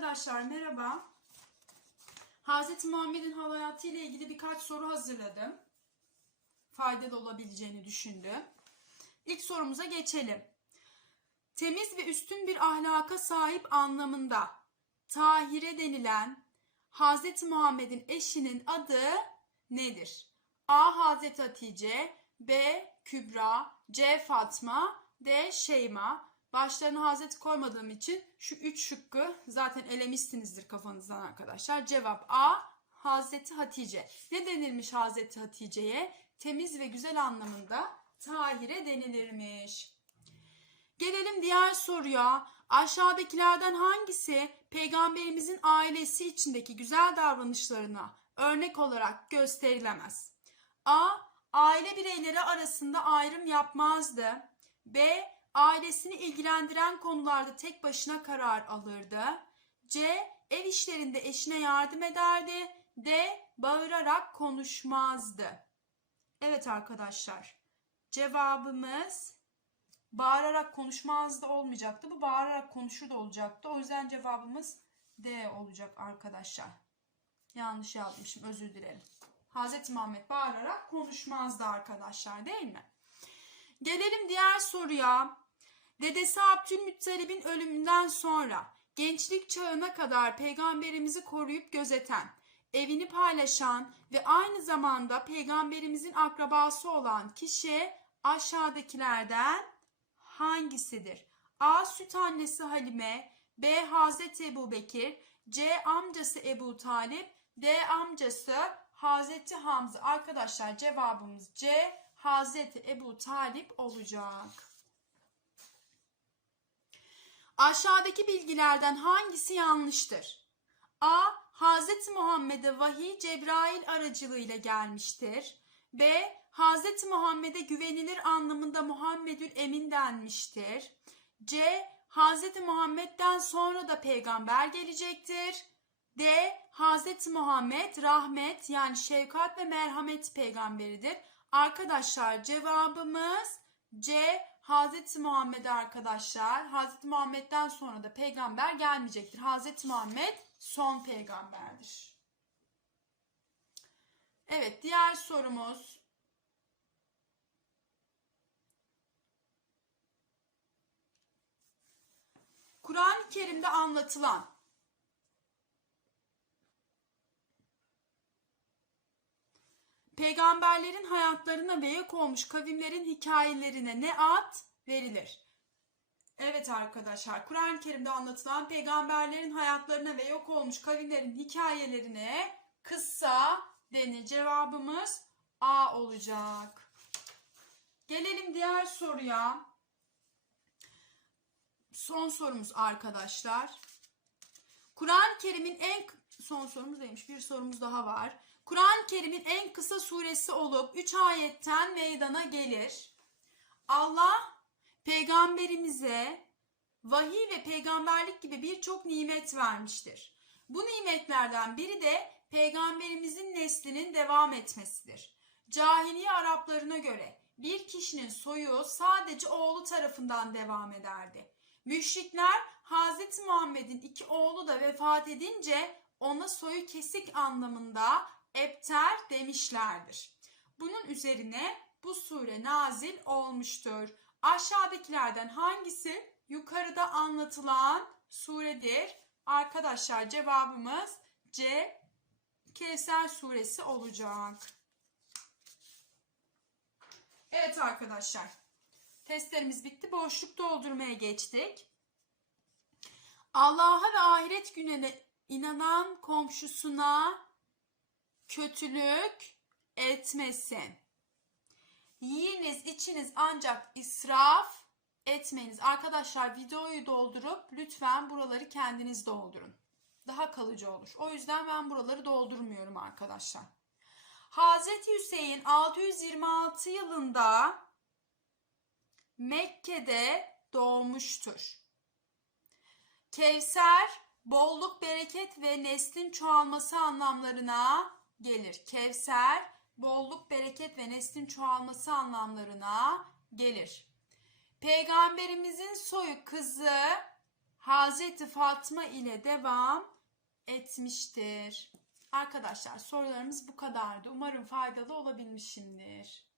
Arkadaşlar merhaba. Hz. Muhammed'in hayatı ile ilgili birkaç soru hazırladım. Faydalı olabileceğini düşündüm. İlk sorumuza geçelim. Temiz ve üstün bir ahlaka sahip anlamında Tahire denilen Hz. Muhammed'in eşinin adı nedir? A. Hz. Hatice B. Kübra C. Fatma D. Şeyma Başlarına Hazreti koymadığım için şu üç şıkkı zaten elemişsinizdir kafanızdan arkadaşlar. Cevap A. Hazreti Hatice. Ne denilmiş Hazreti Hatice'ye? Temiz ve güzel anlamında Tahire denilirmiş. Gelelim diğer soruya. Aşağıdakilerden hangisi peygamberimizin ailesi içindeki güzel davranışlarına örnek olarak gösterilemez? A. Aile bireyleri arasında ayrım yapmazdı. B. Ailesini ilgilendiren konularda tek başına karar alırdı. C. Ev işlerinde eşine yardım ederdi. D. Bağırarak konuşmazdı. Evet arkadaşlar. Cevabımız bağırarak konuşmaz da olmayacaktı. Bu bağırarak konuşur da olacaktı. O yüzden cevabımız D olacak arkadaşlar. Yanlış yazmışım özür dilerim. Hz. Muhammed bağırarak konuşmazdı arkadaşlar değil mi? Gelelim diğer soruya. Dedesi Abdülmuttalib'in ölümünden sonra gençlik çağına kadar peygamberimizi koruyup gözeten, evini paylaşan ve aynı zamanda peygamberimizin akrabası olan kişi aşağıdakilerden hangisidir? A. Süt annesi Halime B. Hazreti Ebu Bekir C. Amcası Ebu Talip D. Amcası Hazreti Hamza. Arkadaşlar cevabımız C. Hazreti Ebu Talip olacak. Aşağıdaki bilgilerden hangisi yanlıştır? A. Hz. Muhammed'e vahiy Cebrail aracılığıyla gelmiştir. B. Hz. Muhammed'e güvenilir anlamında Muhammedül Emin denmiştir. C. Hz. Muhammed'den sonra da peygamber gelecektir. D. Hz. Muhammed rahmet yani şefkat ve merhamet peygamberidir. Arkadaşlar cevabımız C. Hz. Muhammed arkadaşlar. Hz. Muhammed'den sonra da peygamber gelmeyecektir. Hz. Muhammed son peygamberdir. Evet diğer sorumuz. Kur'an-ı Kerim'de anlatılan Peygamberlerin hayatlarına ve yok olmuş kavimlerin hikayelerine ne ad verilir? Evet arkadaşlar Kur'an-ı Kerim'de anlatılan peygamberlerin hayatlarına ve yok olmuş kavimlerin hikayelerine kıssa denir. Cevabımız A olacak. Gelelim diğer soruya. Son sorumuz arkadaşlar. Kur'an-ı Kerim'in en son sorumuz neymiş? Bir sorumuz daha var. Kur'an-ı Kerim'in en kısa suresi olup 3 ayetten meydana gelir. Allah peygamberimize vahiy ve peygamberlik gibi birçok nimet vermiştir. Bu nimetlerden biri de peygamberimizin neslinin devam etmesidir. Cahiliye Araplarına göre bir kişinin soyu sadece oğlu tarafından devam ederdi. Müşrikler Hz. Muhammed'in iki oğlu da vefat edince ona soyu kesik anlamında ebter demişlerdir. Bunun üzerine bu sure nazil olmuştur. Aşağıdakilerden hangisi yukarıda anlatılan suredir? Arkadaşlar cevabımız C. Kevser suresi olacak. Evet arkadaşlar. Testlerimiz bitti. Boşluk doldurmaya geçtik. Allah'a ve ahiret gününe inanan komşusuna kötülük etmesin. Yiyiniz içiniz ancak israf etmeyiniz. Arkadaşlar videoyu doldurup lütfen buraları kendiniz doldurun. Daha kalıcı olur. O yüzden ben buraları doldurmuyorum arkadaşlar. Hazreti Hüseyin 626 yılında Mekke'de doğmuştur. Kevser bolluk, bereket ve neslin çoğalması anlamlarına gelir. Kevser bolluk, bereket ve neslin çoğalması anlamlarına gelir. Peygamberimizin soyu kızı Hazreti Fatma ile devam etmiştir. Arkadaşlar sorularımız bu kadardı. Umarım faydalı olabilmişimdir.